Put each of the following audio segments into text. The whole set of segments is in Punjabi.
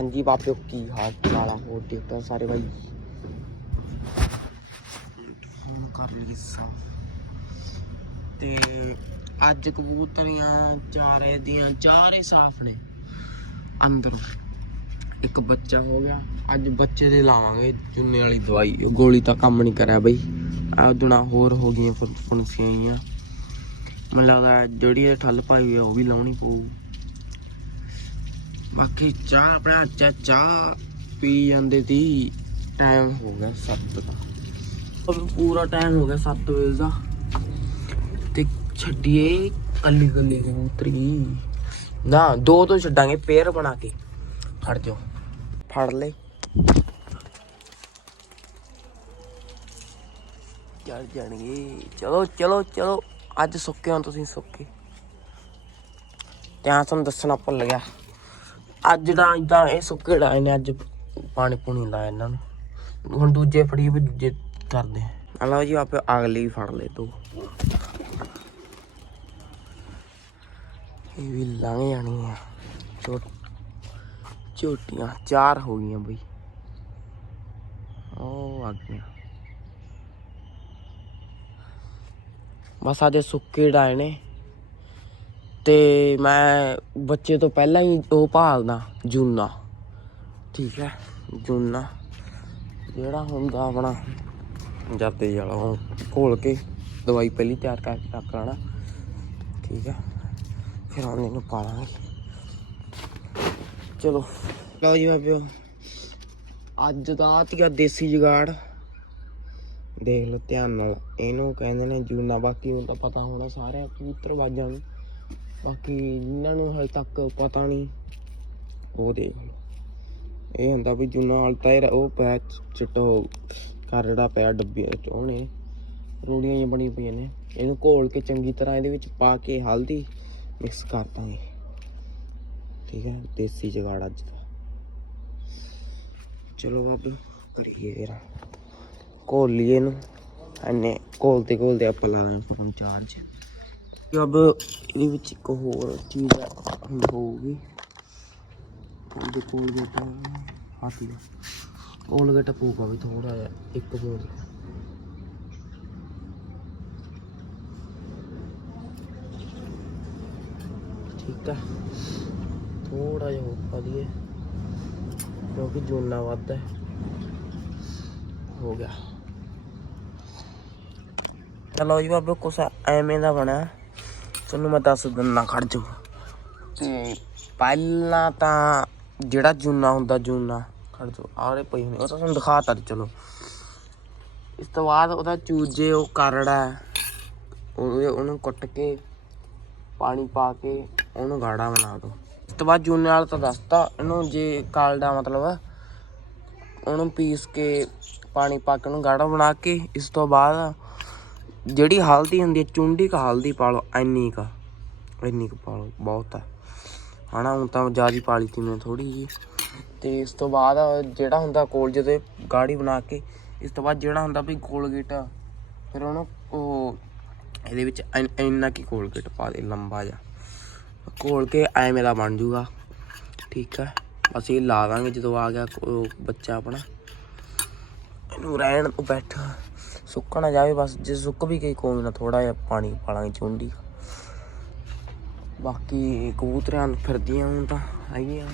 ਹਾਂਜੀ, ਬਾਪਿਓ, ਕੀ ਹਾਲ ਚਾਲ ਆ? ਹੋਰ ਠੀਕ ਠਾਕ ਸਾਰੇ ਭਾਈ ਕਰ ਲਈ ਸਾਫ਼ ਤੇ ਅੱਜ ਕਬੂਤਰੀਆਂ ਚਾਰੇ ਦੀਆਂ ਚਾਰੇ ਸਾਫ਼ ਨੇ। ਅੰਦਰੋਂ ਇੱਕ ਬੱਚਾ ਹੋ ਗਿਆ। ਅੱਜ ਬੱਚੇ ਦੇ ਲਾਵਾਂਗੇ ਚੁੰਨੇ ਵਾਲੀ ਦਵਾਈ। ਗੋਲੀ ਤਾਂ ਕੰਮ ਨਹੀਂ ਕਰਿਆ ਬਈ। ਆ ਦੁਨਾ ਹੋਰ ਹੋ ਗਈਆਂ ਫੁੰ- ਫੁੰਸੀਆਂ ਮੈਨੂੰ ਲੱਗਦਾ ਜਿਹੜੀ ਇਹ ਠੱਲ ਪਾਈ ਹੋਈ ਆ, ਉਹ ਵੀ ਲਾਉਣੀ ਪਊ। ਬਾਕੀ ਚਾਹ ਆਪਣਾ ਚਾ ਚਾਹ ਪੀ ਜਾਂਦੇ ਸੀ ਟਾਈਮ ਹੋ ਗਿਆ 7 ਦਾ। ਉਹ ਪੂਰਾ ਟਾਈਮ ਹੋ ਗਿਆ 7 ਵਜੇ ਦਾ। ਤੇ ਛੱਡੀਏ ਕੱਲੀ ਕੱਲੀ ਕਬੂਤਰੀ ਨਾ, ਦੋ ਤੋਂ ਛੱਡਾਂਗੇ ਪੇਅਰ ਬਣਾ ਕੇ। ਫੜ ਜਾਓ ਫੜ ਲੈ। ਚੜ ਜਾਣਗੇ। ਚਲੋ ਚਲੋ ਚਲੋ। ਅੱਜ ਸੁੱਕੇ ਹੋ ਤੁਸੀਂ ਸੁੱਕੇ। ਧਿਆਨ ਤੁਹਾਨੂੰ ਦੱਸਣਾ ਭੁੱਲ ਗਿਆ। ਅੱਜ ਦਾ ਇਦਾਂ ਇਹ ਸੁੱਕੇ ਡਾਏ ਨੇ ਅੱਜ ਪਾਣੀ ਪੂਣੀ ਲਾਇਆ ਇਹਨਾਂ ਨੂੰ। ਹੁਣ ਦੂਜੇ ਫੜੀ ਵੀ ਦੂਜੇ ਕਰਦੇ। ਆ ਲਓ ਜੀ ਆਪੇ ਅਗਲੀ ਫੜ ਲੈ ਤੂੰ ਇਹ ਵੀ ਲੰਘ ਜਾਣੀ ਆ ਛੋਟ ਝੋਟੀਆਂ ਚਾਰ ਹੋ ਗਈਆਂ ਬਈ। ਉਹ ਆ ਗਈਆਂ। ਬਸ ਅੱਜ ਸੁੱਕੇ ਡਾਏ ਨੇ ਤੇ ਮੈਂ ਬੱਚੇ ਤੋਂ ਪਹਿਲਾਂ ਹੀ ਉਹ ਭਾਲਦਾ, ਜੂਨਾ। ਠੀਕ ਹੈ, ਜੂਨਾ। ਜਿਹੜਾ ਹੁੰਦਾ ਆਪਣਾ ਜਾਤੇ ਵਾਲਾ, ਉਹ ਘੋਲ ਕੇ ਦਵਾਈ ਪਹਿਲੀ ਤਿਆਰ ਕਰਕੇ ਰੱਖ ਲੈਣਾ। ਠੀਕ ਹੈ, ਫਿਰ ਉਹਨੇ ਨੂੰ ਪਾਲਾਂਗੇ। ਚਲੋ। ਲਓ ਜੀ ਬਾਬਿਓ, ਅੱਜ ਦਾ ਆਤੀਆ ਦੇਸੀ ਜੁਗਾੜ। ਦੇਖ ਲਓ ਧਿਆਨ ਨਾਲ ਇਹਨੂੰ ਕਹਿੰਦੇ ਨੇ ਜੂਨਾ। ਬਾਕੀ ਉਹ ਤਾਂ ਪਤਾ ਹੋਣਾ ਸਾਰਿਆਂ ਕਬੂਤਰ ਬਾਜਾਂ ਨੂੰ। ਬਾਕੀ ਜਿਨ੍ਹਾਂ ਨੂੰ ਹਜੇ ਤੱਕ ਪਤਾ ਨਹੀਂ, ਉਹ ਦੇਖ ਲਓ। ਇਹ ਹੁੰਦਾ ਵੀ ਜੂਨਾ ਤਾਂ ਉਹ ਪੈ ਚਿੱਟੋ ਕਰੜਾ ਪਿਆ ਡੱਬੇ ਵਿੱਚ ਰੋੜੀਆਂ ਜਿਹੀਆਂ ਬਣੀ ਪਈਆਂ ਨੇ। ਇਹਨੂੰ ਘੋਲ ਕੇ ਚੰਗੀ ਤਰ੍ਹਾਂ ਇਹਦੇ ਵਿੱਚ ਪਾ ਕੇ ਹਲਦੀ ਮਿਕਸ ਕਰ ਦਾਂਗੇ। ਠੀਕ ਹੈ, ਦੇਸੀ ਜਗਾੜ ਅੱਜ ਦਾ। ਚਲੋ ਬਾਬੂ, ਕਰੀਏ ਜਰਾ ਘੋਲ ਲਈਏ ਇਹਨੂੰ। ਐਨੇ ਘੋਲਦੇ ਘੋਲਦੇ ਆਪਾਂ ਲਾ ਦਾਂਗੇ ਫੋਨ ਅਬ ਇਹਦੇ ਵਿੱਚ ਇੱਕ ਹੋਰ ਚੀਜ਼ ਹੁਣ ਹੋਊਗੀ। ਉਹਦੇ ਕੋਲ ਗੇਟ ਹੱਥ ਲਿਆ ਕੋਲ ਗੇਟ ਪੂਗਾ ਵੀ ਥੋੜਾ ਜਿਹਾ, ਇੱਕ ਬੋਲ ਠੀਕ ਹੈ ਥੋੜਾ ਜਿਹਾ ਹੋਰ ਪਾ ਦਈਏ, ਕਿਉਂਕਿ ਜੂਨਾ ਵੱਧ ਹੈ। ਹੋ ਗਿਆ। ਚਲੋ ਜੀ ਬਾਬੇ, ਕੁਛ ਐਵੇਂ ਦਾ ਬਣਿਆ। ਤੁਹਾਨੂੰ ਮੈਂ ਦੱਸ ਦਿੰਦਾ ਖੜ ਜਾਓ ਤੇ ਪਹਿਲਾਂ ਤਾਂ ਜਿਹੜਾ ਜੂਨਾ ਹੁੰਦਾ ਜੂਨਾ ਖੜ ਜਾਓ ਆਰੇ ਪਈ ਹੋਣੀ ਉਹ ਤਾਂ ਤੁਹਾਨੂੰ ਦਿਖਾਤਾ ਚਲੋ। ਇਸ ਤੋਂ ਬਾਅਦ ਉਹਦਾ ਚੂਜੇ ਉਹ ਕਰੜਾ ਉਹਨੂੰ ਕੁੱਟ ਕੇ ਪਾਣੀ ਪਾ ਕੇ ਉਹਨੂੰ ਗਾੜਾ ਬਣਾ ਦੋ। ਇਸ ਤੋਂ ਬਾਅਦ ਜੂਨੇ ਵਾਲਾ ਤਾਂ ਦੱਸਤਾ ਇਹਨੂੰ ਜੇ ਕਾਲਡਾ ਮਤਲਬ ਉਹਨੂੰ ਪੀਸ ਕੇ ਪਾਣੀ ਪਾ ਕੇ ਉਹਨੂੰ ਗਾੜਾ ਬਣਾ ਕੇ ਇਸ ਤੋਂ ਬਾਅਦ ਜਿਹੜੀ ਹਲਦੀ ਹੁੰਦੀ ਹੈ, ਚੁੰਡੀ ਕ ਹਲਦੀ ਪਾ ਲਓ ਐਨੀ ਕ, ਇੰਨੀ ਕ ਪਾ ਲਓ, ਬਹੁਤ ਹੈ। ਹਨਾ, ਹੁਣ ਤਾਂ ਜ਼ਿਆਦਾ ਪਾ ਲਈ ਤੀ ਮੈਂ ਥੋੜੀ ਜੀ ਤੇ ਇਸ ਤੋਂ ਬਾਅਦ ਜਿਹੜਾ ਹੁੰਦਾ ਕੋਲ, ਜਦੋਂ ਗਾੜੀ ਬਣਾ ਕੇ, ਇਸ ਤੋਂ ਬਾਅਦ ਜਿਹੜਾ ਹੁੰਦਾ ਵੀ ਕੋਲਗੇਟ ਫਿਰ ਉਹਨੂੰ ਉਹ ਇਹਦੇ ਵਿੱਚ ਇੰਨ- ਇੰਨਾ ਕੀ ਕੋਲਗੇਟ ਪਾ ਦੇ, ਲੰਬਾ ਜਿਹਾ। ਘੋਲ ਕੇ ਐਵੇਂ ਦਾ ਬਣ ਜੂਗਾ, ਠੀਕ ਹੈ। ਅਸੀਂ ਲਾ ਦਾਂਗੇ ਜਦੋਂ ਆ ਗਿਆ ਬੱਚਾ ਆਪਣਾ। ਇਹਨੂੰ ਰਹਿਣ ਤੋਂ ਬੈਠਾ। ਸੁੱਕ ਨਾ ਜਾਵੇ, ਬਸ ਜੇ ਸੁੱਕ ਵੀ ਗਈ ਕੋਈ ਨਾ ਥੋੜਾ ਜਿਹਾ ਪਾਣੀ ਪਾਲਾਂਗੇ ਚੁੰਡੀ। ਬਾਕੀ ਕਬੂਤਰਾਂ ਨੂੰ ਫਿਰਦੀਆਂ ਹੁਣ ਤਾਂ ਹੈਗੀਆਂ।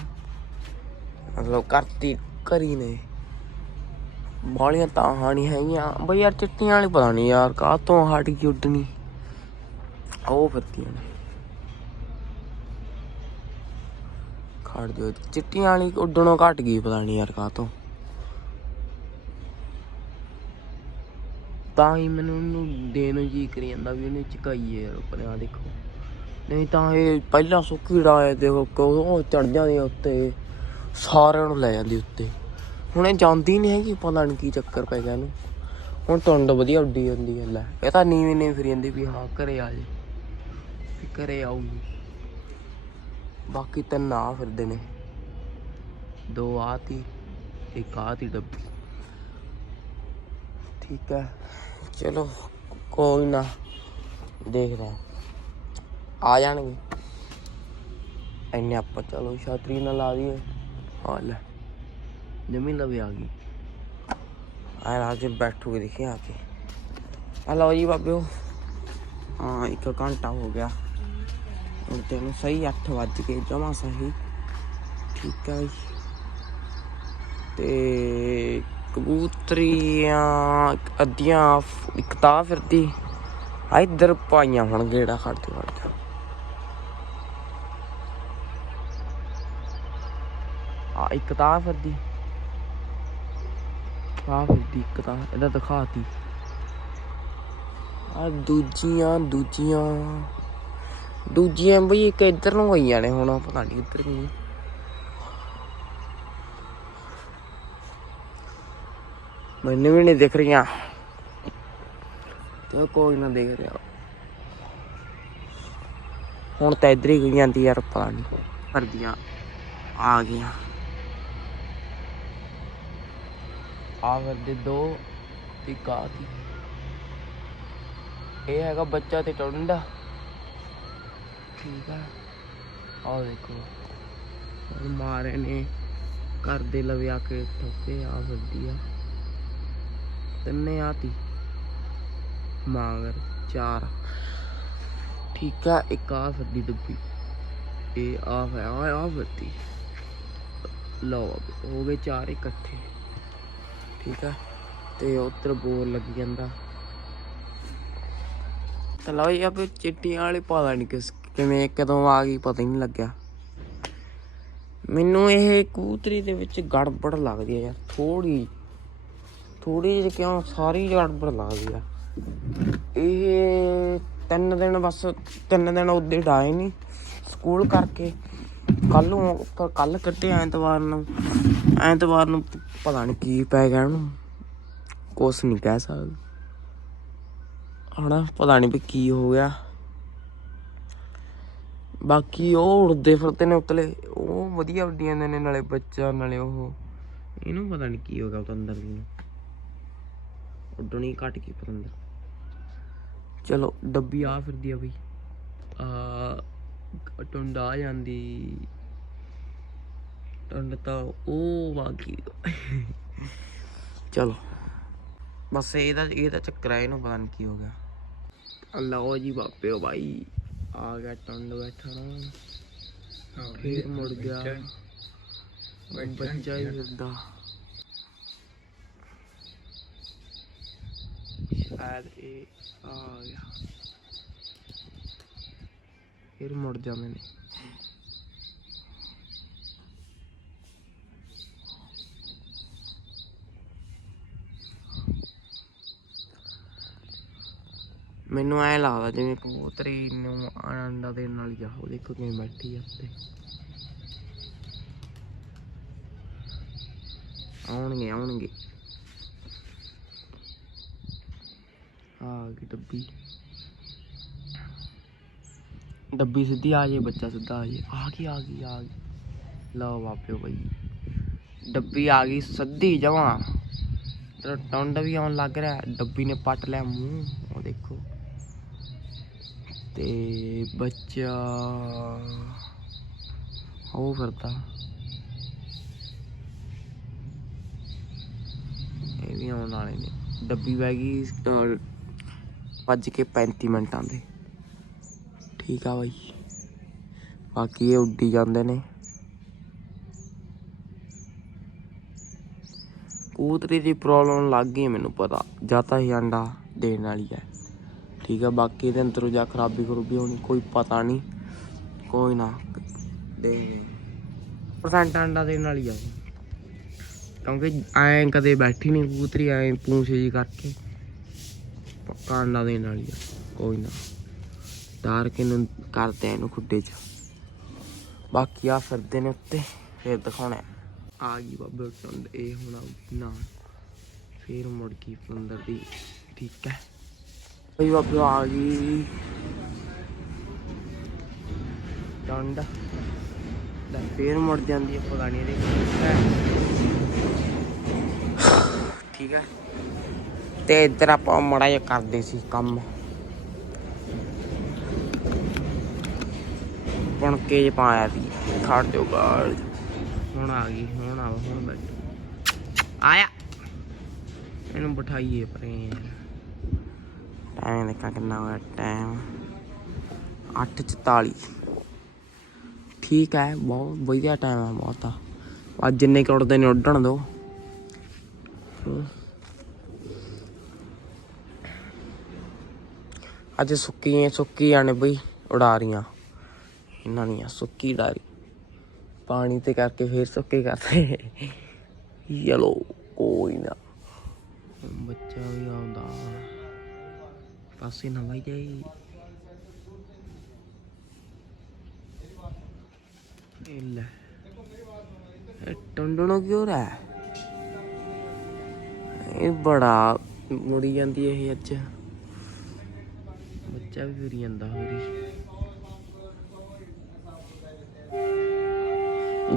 ਮਤਲਬ ਕਰਤੀ ਕਰੀ ਨੇ। ਬਾਲੀਆਂ ਤਾਂ ਹਾਣੀ ਹੈਗੀਆਂ। ਬਈ ਯਾਰ ਚਿੱਟੀਆਂ ਵਾਲੀ ਪਤਾ ਨਹੀਂ ਯਾਰ ਕਾਹ ਤੋਂ ਹਟ ਗਈ ਉੱਡਣੀ। ਉਹ ਫਿਰਦੀਆਂ ਨੇ। ਖੜ ਜੋ ਚਿੱਟੀਆਂ ਵਾਲੀ ਉੱਡਣੋਂ ਘਟ ਗਈ ਪਤਾ ਨਹੀਂ ਯਾਰ ਕਾਹ ਤੋਂ। ਤਾਂ ਹੀ ਮੈਨੂੰ ਉਹਨੂੰ ਦੇਣ ਨੂੰ ਜੀ ਕਰੀ ਜਾਂਦਾ ਵੀ ਉਹਨੇ ਚਕਾਈਏ ਯਾਰ ਆਪਣੇ ਆ ਦੇਖੋ। ਨਹੀਂ ਤਾਂ ਇਹ ਪਹਿਲਾਂ ਸੁੱਕੀ ਡਾਏ ਦੇਖੋ ਉਹ ਚੜ ਜਾਂਦੀ ਉੱਤੇ, ਸਾਰਿਆਂ ਨੂੰ ਲੈ ਜਾਂਦੀ ਉੱਤੇ। ਹੁਣ ਇਹ ਜਾਂਦੀ ਨਹੀਂ ਹੈਗੀ, ਪਤਾ ਨਹੀਂ ਕੀ ਚੱਕਰ ਪੈ ਗਿਆ ਇਹਨੂੰ। ਹੁਣ ਟੁੰਡ ਵਧੀਆ ਉੱਡੀ ਜਾਂਦੀ ਹੈ, ਲੈ। ਇਹ ਤਾਂ ਨੀਵੇਂ ਨਹੀਂ ਫਿਰ ਜਾਂਦੀ ਵੀ ਹਾਂ, ਘਰੇ ਆ ਜੇ। ਵੀ ਘਰੇ ਆਊਗੀ। ਬਾਕੀ ਤਿੰਨ ਆ ਫਿਰਦੇ ਨੇ। ਦੋ ਆਤੀ ਇੱਕ ਆਤੀ ਡੱਬੀ। ਠੀਕ ਹੈ। ਚਲੋ, ਕੋਈ ਨਾ, ਦੇਖਦੇ ਹਾਂ। ਆ ਜਾਣਗੇ। ਐਨੇ ਆਪਾਂ ਚਲੋ ਛਾਤਰੀ ਨਾਲ ਲਾ ਦਈਏ। ਆ ਲੈ ਜਮੀ ਲਵੇ ਆ ਗਈ। ਆ ਰਾਜ ਬੈਠੂਗੇ ਦੇਖੇ ਆ ਕੇ। ਆ ਲਓ ਜੀ ਬਾਬਿਓ ਹਾਂ, ਇੱਕ ਘੰਟਾ ਹੋ ਗਿਆ। ਹੁਣ ਤੈਨੂੰ ਸਹੀ 8 ਵੱਜ ਕੇ ਜਮਾ ਸਹੀ। ਠੀਕ ਹੈ ਜੀ। ਤੇ ਕਬੂਤਰੀਆਂ ਅੱਧੀਆਂ ਇੱਕ ਤਾਂ ਫਿਰਦੀ ਆ ਇੱਧਰ ਪਾਈਆਂ ਹੁਣ ਗੇੜਾ ਖੜਦੇ ਖੜਦੇ ਆ ਇੱਕ ਤਾਂ ਫਿਰਦੀ ਆ ਫਿਰਦੀ ਇੱਕ ਤਾਂ, ਇਹਦਾ ਦਿਖਾਤੀ। ਆ ਦੂਜੀਆਂ ਦੂਜੀਆਂ। ਦੂਜੀਆਂ ਬਈ ਇੱਕ ਇੱਧਰ ਨੂੰ ਗਈਆਂ ਨੇ ਹੁਣ, ਪਤਾ ਨਹੀਂ ਇੱਧਰ ਗਈਆਂ ਮੈਨੂੰ ਵੀ ਨਹੀਂ ਦਿਖ ਰਹੀਆਂ। ਤੇ ਕੋਈ ਨਾ ਦੇਖ ਰਿਹਾ। ਹੁਣ ਤਾਂ ਇੱਧਰ ਹੀ ਗਈ ਜਾਂਦੀ ਯਾਰ ਪਤਾ ਨਹੀਂ ਕਰਦੀਆਂ ਆ ਗਈਆਂ। ਆ ਵਰਦੇ ਦੋ ਇੱਕ ਆ ਦੀ। ਇਹ ਹੈਗਾ ਬੱਚਾ ਤੇ ਟੁੰਡਾ। ਠੀਕ ਆ। ਆਹ ਦੇਖੋ। ਮਾਰੇ ਨੇ। ਘਰ ਦੇ ਲਵੇ ਆ ਕੇ ਠੋਕੇ ਆ ਵੱਡੀ ਆ। ਤਿੰਨੇ ਆਤੀ ਮਾਗਰ, ਚਾਰ। ਠੀਕ ਆ, ਇੱਕ ਆ ਵੱਡੀ ਡੱਬੀ। ਇਹ ਆ ਹੈ ਆ ਆ ਵੱਡੀ। ਲਓ ਹੋ ਗਏ ਚਾਰ ਇਕੱਠੇ। ਠੀਕ ਆ, ਤੇ ਉਧਰ ਬੋਰ ਲੱਗ ਜਾਂਦਾ। ਤਾਂ ਲਓ ਜੀ, ਅਬ ਚਿੱਟੀਆਂ ਵਾਲੇ ਪਤਾ ਨਹੀਂ ਕਿਸ, ਕਿਵੇਂ, ਕਦੋਂ ਆ ਗਈ ਪਤਾ ਹੀ ਨਹੀਂ ਲੱਗਿਆ। ਮੈਨੂੰ ਇਹ ਕੂਤਰੀ ਦੇ ਵਿੱਚ ਗੜਬੜ ਲੱਗਦੀ ਹੈ ਯਾਰ ਥੋੜੀ ਥੋੜੀ ਜਿਹੀ ਕਿਉਂ? ਸਾਰੀ ਗੜਬੜ ਗਈ ਆ। ਇਹ ਤਿੰਨ ਦਿਨ ਬਸ, ਤਿੰਨ ਦਿਨ ਉਹਦੇ ਡਾਏ ਨਹੀਂ। ਸਕੂਲ ਕਰਕੇ ਕੱਲ ਨੂੰ ਪਰ ਕੱਲ ਕੱਟੇ ਐਤਵਾਰ ਨੂੰ। ਐਤਵਾਰ ਨੂੰ ਪਤਾ ਨਹੀਂ ਕੀ ਪੈ ਗਿਆ ਉਹਨੂੰ। ਕੁਛ ਨਹੀਂ ਕਹਿ ਸਕਦਾ। ਹਣਾ, ਪਤਾ ਨਹੀਂ ਵੀ ਕੀ ਹੋ ਗਿਆ। ਬਾਕੀ ਉਹ ਉੜਦੇ ਫਿਰਦੇ ਨੇ ਉਤਲੇ। ਉਹ ਵਧੀਆ ਉੱਡੀਆਂ ਜਾਂਦੇ ਨੇ ਨਾਲੇ ਬੱਚਾ, ਨਾਲੇ ਉਹ। ਇਹਨੂੰ ਪਤਾ ਨਹੀਂ ਕੀ ਹੋ ਗਿਆ, ਉਹ ਅੰਦਰ ਨੂੰ ਉੱਡਣੀ ਘਟ ਗਈ ਪਤੰਦਰ ਚਲੋ ਡੱਬੀ ਆ ਫਿਰਦੀ ਆ ਬਈ। ਆ ਟੁੰਡਾ ਆ ਜਾਂਦੀ। ਟੁੰਡ ਤਾਂ ਉਹ ਬਾਕੀ ਚਲੋ। ਬਸ ਇਹਦਾ ਇਹਦਾ ਚੱਕਰ ਹੈ ਇਹਨੂੰ ਪਤਾ ਨਹੀਂ ਕੀ ਹੋ ਗਿਆ। ਲਓ ਜੀ ਬਾਪਿਓ ਭਾਈ ਆ ਗਿਆ ਟੰਡ ਬੈਠਾ ਨਾ। ਫੇਰ ਮੁੜ ਗਿਆ। ਬੱਚਾ ਹੀ ਫਿਰਦਾ। ਸ਼ਾਇਦ ਇਹ ਆ ਗਿਆ। ਫਿਰ ਮੁੜ ਜਾਂਦੇ ਨੇ ਮੈਨੂੰ ਐ ਲੱਗਦਾ ਜਿਵੇਂ ਕਬੂਤਰੀ ਨੂੰ ਆਨੰਦ ਦੇਣ ਨਾਲ ਆ, ਉਹ ਦੇਖੋ ਕਿਵੇਂ ਬੈਠੀ ਆ ਉੱਤੇ। ਆਉਣਗੇ ਆਉਣਗੇ। ਆ ਗਈ ਡੱਬੀ? ਡੱਬੀ ਸਿੱਧੀ ਆ ਜੇ ਬੱਚਾ ਸਿੱਧਾ ਆ ਜੇ ਆ ਗਈ ਆ ਗਈ ਆ ਗਈ। ਲਓ ਬਾਪਿਓ ਬਈ। ਡੱਬੀ ਆ ਗਈ ਸਿੱਧੀ ਜਮਾ। ਤੇਰਾ ਟੰਡ ਵੀ ਆਉਣ ਲੱਗ ਰਿਹਾ। ਡੱਬੀ ਨੇ ਪੱਟ ਲਿਆ ਮੂੰਹ। ਉਹ ਦੇਖੋ। ਤੇ ਬੱਚਾ ਉਹ ਫਿਰਦਾ। ਇਹ ਵੀ ਆਉਣ ਵਾਲੇ ਨੇ। ਡੱਬੀ ਬਹਿ ਗਈ ਭੱਜ ਕੇ 35 ਮਿੰਟਾਂ ਦੇ। ਠੀਕ ਆ ਬਾਈ। ਬਾਕੀ ਇਹ ਉੱਡੀ ਜਾਂਦੇ ਨੇ। ਕਬੂਤਰੀ ਦੀ ਪ੍ਰੋਬਲਮ ਲੱਗ ਗਈ ਮੈਨੂੰ ਪਤਾ। ਜਾਂ ਤਾਂ ਹੀ ਅੰਡਾ ਦੇਣ ਵਾਲੀ ਹੈ ਠੀਕ ਆ, ਬਾਕੀ ਇਹਦੇ ਅੰਦਰੋਂ ਜਾਂ ਖਰਾਬੀ ਖਰੂਬੀ ਹੋਣੀ, ਕੋਈ ਪਤਾ ਨਹੀਂ। ਕੋਈ ਨਾ, ਦੇ ਪਰਸੈਂਟ ਅੰਡਾ ਦੇਣ ਵਾਲੀ ਆ। ਕਿਉਂਕਿ ਐਂ ਕਦੇ ਬੈਠੀ ਨਹੀਂ ਕੂਤਰੀ, ਐਂ ਪੂੰਛ ਜੀ ਕਰਕੇ। ਕਾਂਡਾ ਅੰਡਾ ਦੇਣ ਵਾਲੀ ਆ। ਕੋਈ ਨਾ। ਡਾਰ ਕੇ ਕਰਦੇ ਆ ਇਹਨੂੰ ਖੁੱਡੇ 'ਚ। ਬਾਕੀ ਆ ਫਿਰਦੇ ਨੇ ਉੱਤੇ, ਫੇਰ ਦਿਖਾਉਣਾ ਆ ਗਈ ਬਾਬੇ ਟੰਡ ਇਹ ਹੁਣ ਆਊਗੀ ਨਾ। ਫੇਰ ਮੁੜ ਗਈ ਪਲੰਦਰ ਦੀ। ਠੀਕ ਹੈ। ਬਈ ਬਾਬੇ ਆ ਗਈ। ਟੰਡ ਲੈ, ਫੇਰ ਮੁੜ ਜਾਂਦੀ ਹੈ, ਪਤਾ ਨਹੀਂ ਠੀਕ ਹੈ। ਤੇ ਇੱਧਰ ਆਪਾਂ ਮੜਾ ਜਿਹਾ ਕਰਦੇ ਸੀ ਕੰਮ। ਬਣ ਕੇ ਜੇ ਪਾਇਆ ਸੀ। ਖੜ ਜਾਓ ਗਾਲ। ਹੁਣ ਆ ਗਈ, ਹੁਣ ਆ ਹੁਣ ਬੈਠ। ਆਇਆ। ਇਹਨੂੰ ਬਿਠਾਈਏ ਪਰੇ। ਟਾਈਮ ਦੇਖਾ ਕਿੰਨਾ ਹੋਇਆ, ਟਾਈਮ। 8:44 ਠੀਕ ਹੈ, ਬਹੁਤ ਵਧੀਆ ਟਾਈਮ ਹੈ, ਬਹੁਤ ਆ। ਅੱਜ ਜਿੰਨੇ ਕਰੋੜ ਦੇ ਨੇ, ਉੱਡਣ ਦੋ ਅੱਜ ਸੁੱਕੀ ਸੁੱਕੀ ਆਣੇ ਬਈ, ਉਡਾ ਰੀਆਂ ਇਹਨਾਂ ਦੀਆਂ ਸੁੱਕੀ ਡਾਰੀ ਪਾਣੀ ਤੇ ਕਰਕੇ ਫੇਰ ਸੁੱਕੇ ਕਰਦੇ। ਚਲੋ ਕੋਈ ਨਾ। ਬੱਚਾ ਵੀ ਆਉਂਦਾ। ਪਾਸੇ ਨਾ ਵਾਈ ਜਾਈ। ਇਹ ਲੈ। ਬੜਾ ਮੁੜੀ ਜਾਂਦੀ ਇਹ ਅੱਜ। ਬੱਚਾ ਵੀ ਫਿਰੀ ਜਾਂਦਾ ਹੋਰੀ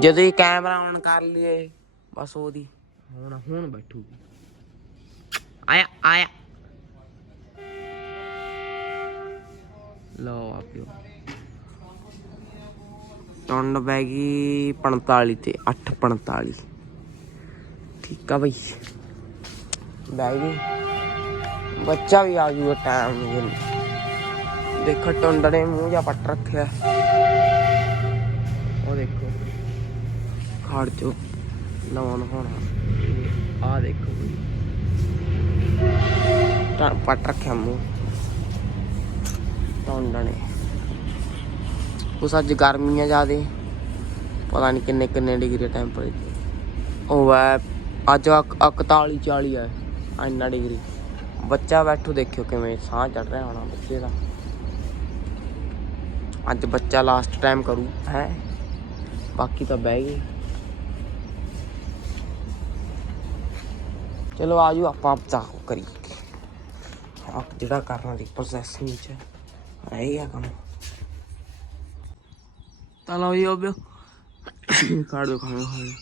ਜਦੋਂ ਇਹ ਕੈਮਰਾ ਔਨ ਕਰ ਲਈਏ ਬਸ ਉਹਦੀ। ਹੁਣ ਹੁਣ ਬੈਠੂਗੀ। ਆਇਆ ਆਇਆ। ਲਓ ਆਪਿਓ ਟੰਡ ਬੈ ਗਈ 45 ਤੇ 8:45 ਠੀਕ ਆ ਬਈ। ਬੈ ਗਈ। ਬੱਚਾ ਵੀ ਆ ਜੂਗਾ ਟਾਈਮ ਨੂੰ ਦੇਖੋ ਟੰਡ ਨੇ ਮੂੰਹ ਜਾਂ ਪੱਟ ਰੱਖਿਆ। ਉਹ ਦੇਖੋ, ਖਾੜ ਚੋ ਲਾਉਣ ਹੋਣਾ। ਆ ਦੇਖੋ ਤਾਂ ਪੱਟ ਰੱਖਿਆ ਮੂੰਹ। ਟੰਡ ਨੇ ਉਸ ਅੱਜ ਗਰਮੀਆਂ ਜ਼ਿਆਦੇ। ਪਤਾ ਨਹੀਂ ਕਿੰਨੇ ਕਿੰਨੇ ਡਿਗਰੀ ਟੈਂਪਰੇਚਰ ਉਹ ਹੈ ਅੱਜ 41 40 ਹੈ ਇੰਨਾ ਡਿਗਰੀ। ਬੱਚਾ ਬੈਠੋ ਦੇਖਿਓ ਕਿਵੇਂ ਸਾਹ ਚੜ ਰਿਹਾ ਹੋਣਾ ਬੱਚੇ ਦਾ। ਅੱਜ ਬੱਚਾ ਲਾਸਟ ਟਾਈਮ ਕਰੂ, ਹੈ? ਬਾਕੀ ਤਾਂ ਬਹਿ ਗਏ। ਚਲੋ ਆਜੋ ਆਪਾਂ ਪਤਾ ਕਰੀ ਆਪ ਜਿਹੜਾ ਕਰਨਾ ਦੀ ਪ੍ਰੋਸੈਸਿੰਗ ਚ। ਰਹੇਗਾ ਕੰਮ। ਤਾਂ ਲਓ ਜੀ, ਉਹ ਕਾੜ ਦੋ ਖਾਣੇ ਖਾਣੇ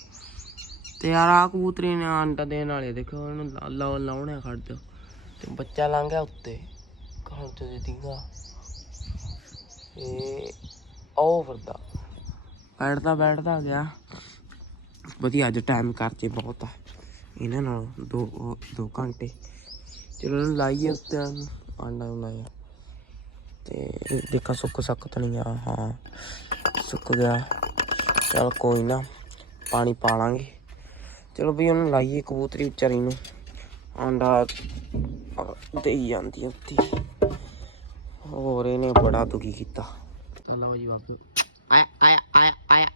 ਤੇ ਯਾਰ ਆ ਕਬੂਤਰੀ ਨੇ ਆਂਡਾ ਦੇਣ ਵਾਲੇ, ਦੇਖੋ ਇਹਨੂੰ ਲਾਉਣੇ ਖੜ ਜਾ ਤੇ ਬੱਚਾ ਲੰਘ ਗਿਆ ਉੱਤੇ। ਖਾਣ ਤੇ ਦਿੰਗਾ ਇਹ ਉਹ ਫਿਰਦਾ। ਬੈਠਦਾ ਬੈਠਦਾ ਗਿਆ। ਵਧੀਆ, ਅੱਜ ਟਾਈਮ ਕਰਤੇ ਬਹੁਤ ਆ। ਇਹਨਾਂ ਨਾਲ ਦੋ ਉਹ- ਦੋ ਘੰਟੇ। ਚਲੋ ਲਾਈਏ ਉੱਤੇ ਆਂਡਾ ਨੂੰ ਲਾਇਆ। ਤੇ ਦੇਖਾ ਸੁੱਕ ਸੱਕ ਤਾਂ ਨਹੀਂ ਆ। ਹਾਂ, ਸੁੱਕ ਗਿਆ। ਚਲ ਕੋਈ ਨਾ, ਪਾਣੀ ਪਾ ਲਾਂਗੇ। ਚਲੋ ਵੀ ਉਹਨੂੰ ਲਾਈਏ ਕਬੂਤਰੀ ਵਿਚਾਰੀ ਨੂੰ। ਆਂਡਾ ਦੇਈ ਜਾਂਦੀ ਆ ਹੋਰ ਇਹਨੇ ਬੜਾ ਦੁਖੀ ਕੀਤਾ। ਚਲੋ ਜੀ ਬਾਬੂ ਆਇਆ ਆਇਆ ਆਇਆ ਆਇਆ।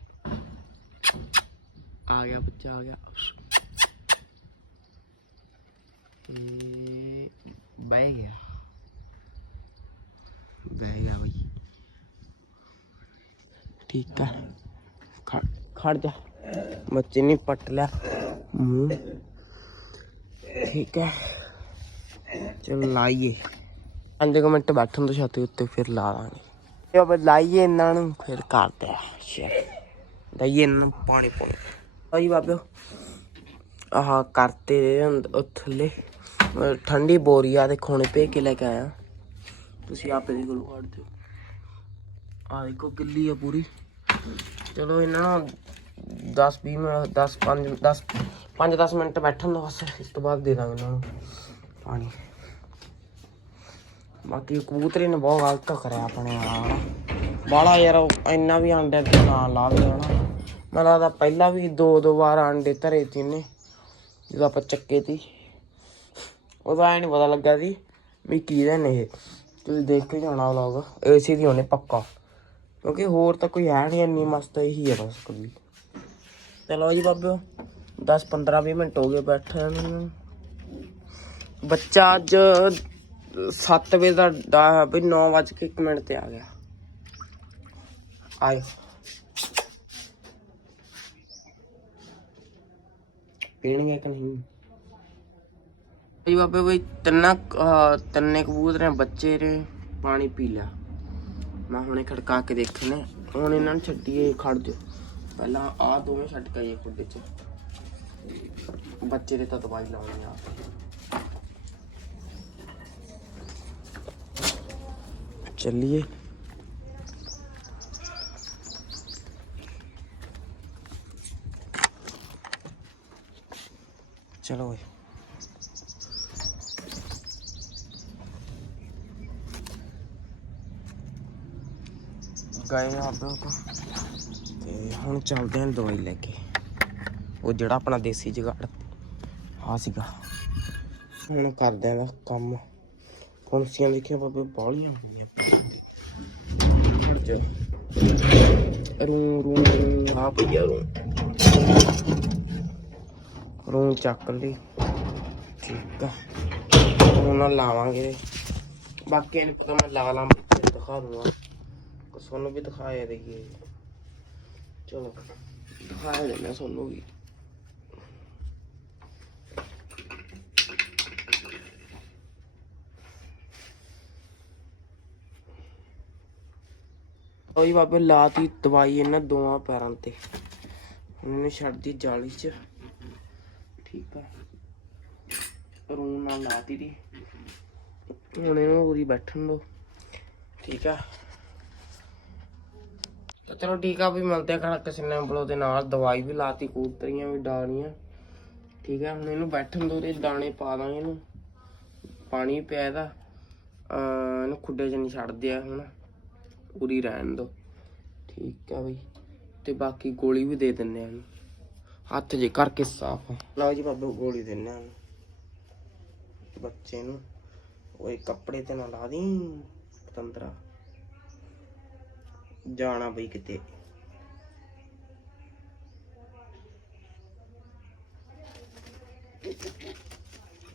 ਆ ਗਿਆ ਬੱਚਾ ਆ ਗਿਆ। ਇਹ ਬਹਿ ਗਿਆ। ਬਹਿ ਗਿਆ ਬਈ। ਠੀਕ ਆ। ਖੜ ਖੜ ਜਾ। ਬੱਚੇ ਨੇ ਪੱਟ ਲਿਆ। ਮੂੰਹ ਠੀਕ ਹੈ ਚਲ ਲਾਈਏ। 5 ਮਿੰਟ ਬੈਠਣ ਤੋਂ ਛਾਤੀ ਉੱਤੇ ਫਿਰ ਲਾ ਦਾਂਗੇ ਤੇ ਅਬ ਲਾਈਏ ਇਹਨਾਂ ਨੂੰ, ਫਿਰ ਕਰਦੇ ਆ ਸ਼ੇਰ ਦਈਏ ਇਹਨਾਂ ਨੂੰ ਪਾਣੀ ਪਾਣੀ। ਆਈ ਬਾਬੇ ਆਹ ਕਰਤੇ ਅੰਦ- ਥੱਲੇ। ਠੰਡੀ ਬੋਰੀ ਆ ਦੇ ਖੋਣੇ ਪੇ ਕੇ ਲੈ ਕੇ ਆਇਆ। ਤੁਸੀਂ ਆਪੇ ਦੇ ਕੋਲ ਕੱਢ ਦਿਓ। ਆ ਦੇਖੋ ਗਿੱਲੀ ਆ ਪੂਰੀ। ਚਲੋ ਇਹਨਾਂ ਨੂੰ 10 20 ਮਿੰਟ 10 5 10 5 10 ਮਿੰਟ ਬੈਠਣ ਦੋ ਬਸ, ਇਸ ਤੋਂ ਬਾਅਦ ਦੇ ਦਾਂਗੇ ਇਹਨਾਂ ਨੂੰ ਪਾਣੀ। ਬਾਕੀ ਕਬੂਤਰੀ ਨੇ ਬਹੁਤ ਗਲਤ ਕਰਿਆ ਆਪਣੇ ਨਾਲ ਬਾਲਾ ਯਾਰ ਇੰਨਾ ਵੀ ਅੰਡੇ ਤੇ ਨਾ ਲਾਵੇ ਹਨਾ ਮੈਨੂੰ ਲੱਗਦਾ ਪਹਿਲਾਂ ਵੀ ਦੋ ਦੋ ਵਾਰ ਅੰਡੇ ਧਰੇ ਤੀ ਨੇ ਜਦੋਂ ਆਪਾਂ ਚੱਕੇ ਤੀ ਉਹਦਾ ਐ ਨਹੀਂ ਪਤਾ ਲੱਗਾ ਸੀ ਵੀ ਕੀ ਦੇ ਨੇ ਤੁਸੀਂ ਦੇਖ ਕੇ ਜਾਣਾ ਵਲੌਗ ਏਸੀ ਦੀ ਹੋਣੇ ਪੱਕਾ। ਕਿਉਂਕਿ ਹੋਰ ਤਾਂ ਕੋਈ ਹੈ ਨਹੀਂ ਇੰਨੀ ਮਸਤ ਇਹੀ ਹੈ ਬਸ ਕੱਲੀ ਚਲੋ ਜੀ ਬਾਬਿਓ 10 15 20 ਮਿੰਟ ਹੋ ਗਏ ਬੈਠੇ ਨੂੰ ਬੱਚਾ ਅੱਜ 7 ਵਜੇ ਦਾ ਡਾ- ਵੀ 9 ਵਜ ਕੇ 1 ਮਿੰਟ ਤੇ ਆ ਗਿਆ। ਆਏ ਪੀਣਗੇ ਕਿ ਨਹੀਂ? ਜੀ ਬਾਬੇ ਬਈ ਤਿੰਨਾਂ ਤਿੰਨੇ ਕਬੂਤਰ ਨੇ ਬੱਚੇ ਨੇ, ਪਾਣੀ ਪੀ ਲਿਆ। ਮੈਂ ਹੁਣੇ ਖੜਕਾ ਕੇ ਦੇਖੇ ਨੇ। ਹੁਣ ਇਹਨਾਂ ਨੂੰ ਛੱਡੀਏ, ਖੜ ਦਿਓ ਪਹਿਲਾਂ ਆਹ ਦੋਵੇਂ ਛੱਡ ਕੇ ਆਈਏ ਖੁੱਡੇ 'ਚ। ਬੱਚੇ ਦੇ ਤਾਂ ਦਵਾਈ ਲਾਉਣੀ ਆ। ਚੱਲੀਏ। ਚਲੋ ਓਏ। ਗਏ ਆਪਾਂ ਤਾਂ। ਤੇ ਹੁਣ ਚੱਲਦੇ ਆਂ ਦਵਾਈ ਲੈ ਕੇ। ਉਹ ਜਿਹੜਾ ਆਪਣਾ ਦੇਸੀ ਜਗਾੜ ਆ ਸੀਗਾ। ਹੁਣ ਕਰਦੇ ਆਂ ਦਾ ਕੰਮ। ਫੁੰਸੀਆਂ ਦੇਖਿਆ ਬਾਬੇ ਬਾਲੀਆਂ ਹੋਈਆਂ ਰੂ ਰੂ ਰੂ ਆ ਪਈਆ ਰੂ। ਰੂ ਚੱਕ ਲਈ। ਠੀਕ ਆ। ਹੁਣ ਲਾਵਾਂਗੇ। ਬਾਕੀ ਇਹਨੂੰ ਪਤਾ ਮੈਂ ਲਾ ਲਾਂ ਦਿਖਾ ਦੂੰਗਾ। ਤੁਹਾਨੂੰ ਵੀ ਦਿਖਾਇਆ ਦੇਈਏ। ਚਲੋ ਦਿਖਾਇਆ ਦੇਣਾ ਤੁਹਾਨੂੰ ਵੀ। ਉਹੀ ਬਾਬੇ ਲਾਤੀ ਦਵਾਈ ਇਹਨਾਂ ਦੋਵਾਂ ਪੈਰਾਂ ਤੇ। ਹੁਣ ਇਹਨੇ ਛੱਡਦੀ ਜਾਲੀ 'ਚ। ਠੀਕ ਆ। ਰੂਨ ਨਾਲ ਲਾਤੀ ਦੀ। ਹੁਣ ਇਹਨੂੰ ਪੂਰੀ ਬੈਠਣ ਦੋ। ਠੀਕ ਆ। ਤਾਂ ਚਲੋ ਠੀਕ ਆ ਵੀ ਮਿਲਦੇ ਆ ਕਣਕ ਸਿੰਨੈਂਬਲੋ ਦੇ ਨਾਲ। ਦਵਾਈ ਵੀ ਲਾਤੀ ਕੂਤਰੀਆਂ ਵੀ ਡਾਲੀਆਂ ਠੀਕ ਆ, ਹੁਣ ਇਹਨੂੰ ਬੈਠਣ ਦੋ ਤੇ ਦਾਣੇ ਪਾ ਦਾਂਗੇ ਇਹਨੂੰ। ਪਾਣੀ ਪਿਆ ਇਹਦਾ। ਅਹ ਇਹਨੂੰ ਖੁੱਡੇ 'ਚ ਨਹੀਂ ਛੱਡਦੇ ਆ ਹੁਣ। ਪੂਰੀ ਰਹਿਣ ਦੋ। ਠੀਕ ਆ ਬਈ। ਤੇ ਬਾਕੀ ਗੋਲੀ ਵੀ ਦੇ ਦਿੰਨੇ ਆ ਇਹਨੂੰ ਹੱਥ ਜੇ ਕਰਕੇ ਸਾਫ਼। ਲਓ ਜੀ ਬਾਬੂ ਗੋਲੀ ਦਿੰਨੇ ਆ। ਇਹਨੂੰ ਬੱਚੇ ਨੂੰ। ਓਏ ਕੱਪੜੇ ਤੇ ਨਾ ਲਾ ਦੀ। ਪਤੰਦਰਾ। ਜਾਣਾ ਬਈ ਕਿਤੇ।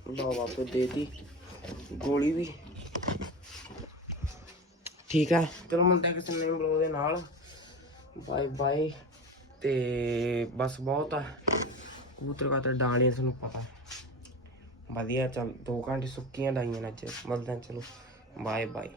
ਲਓ ਬਾਬੇ ਦੇਤੀ ਗੋਲੀ ਵੀ। ਠੀਕ ਆ। ਚਲੋ ਮੁੰਡਾ ਕਿਸੇ ਨਵੇਂ ਬਲੌਗ ਦੇ ਨਾਲ। Bye bye. ਤੇ ਬਸ ਬਹੁਤ ਆ। ਕਬੂਤਰ ਕਾਤਰ ਡਾਲੀਆਂ ਤੁਹਾਨੂੰ ਪਤਾ। ਵਧੀਆ, ਚੱਲ 2 ਘੰਟੇ ਸੁੱਕੀਆਂ ਡਾਈਆਂ ਨੇ ਅੱਜ। ਮਿਲਦੇ ਚਲੋ। Bye bye.